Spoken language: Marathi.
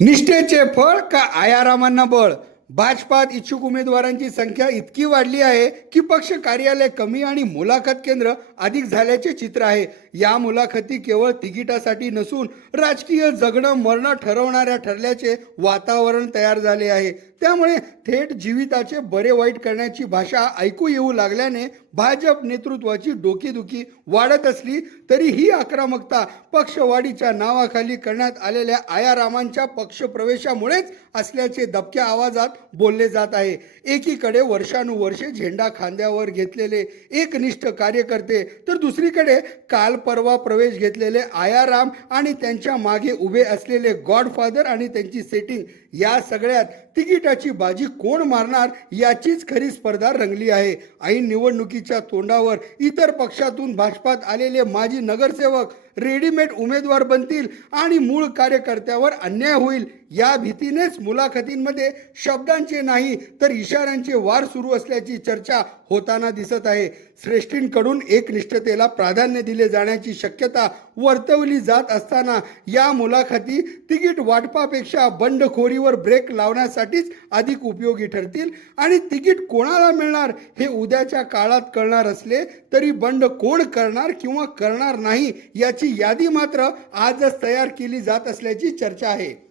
निष्ठेचे फळ का आयारामांना बळ? भाजपात इच्छुक उमेदवारांची संख्या इतकी वाढली आहे की पक्ष कार्यालय कमी आणि मुलाखत केंद्र अधिक झाल्याचे चित्र आहे. या मुलाखती केवळ तिकिटासाठी नसून राजकीय जगणं मरणं ठरवणाऱ्या ठरल्याचे वातावरण तयार झाले आहे. त्यामुळे थेट जीविताचे बरे वाईट करण्याची भाषा ऐकू येऊ लागल्याने भाजप नेतृत्वाची डोकेदुखी वाढत असली तरी ही आक्रमकता पक्षवाढीच्या नावाखाली करण्यात आलेल्या आयारामांच्या पक्षप्रवेशामुळेच असल्याचे दबक्या आवाजात बोलले जात आहे. एकीकडे वर्षानुवर्षे झेंडा खांद्यावर घेतलेले एकनिष्ठ कार्यकर्ते तर दुसरीकडे काल परवा प्रवेश घेतलेले आयाराम आणि त्यांच्या मागे उभे असलेले गॉडफादर आणि त्यांची सेटिंग, या सगळ्यात तिकिटाची बाजी कोण मारणार याचीच खरी स्पर्धा रंगली आहे. ऐन निवडणुकीच्या तोंडावर इतर पक्षातून भाजपात आलेले माजी नगरसेवक रेडीमेड उमेदवार बनतील आणि मूळ कार्यकर्त्यावर अन्याय होईल या भीतीनेच मुलाखतींमध्ये शब्दांचे नाही तर इशाऱ्यांचे वार सुरू असल्याची चर्चा होताना दिसत आहे. श्रेष्ठींकडून एकनिष्ठतेला प्राधान्य दिले जाण्याची शक्यता वर्तवली जात असताना या मुलाखती तिकीट वाटपापेक्षा बंडखोरीवर ब्रेक लावण्यासाठीच अधिक उपयोगी ठरतील. आणि तिकीट कोणाला मिळणार हे उद्याच्या काळात कळणार असले तरी बंड कोण करणार किंवा करणार नाही याची यादी मात्र आजच तयार केली जात असल्याची चर्चा आहे.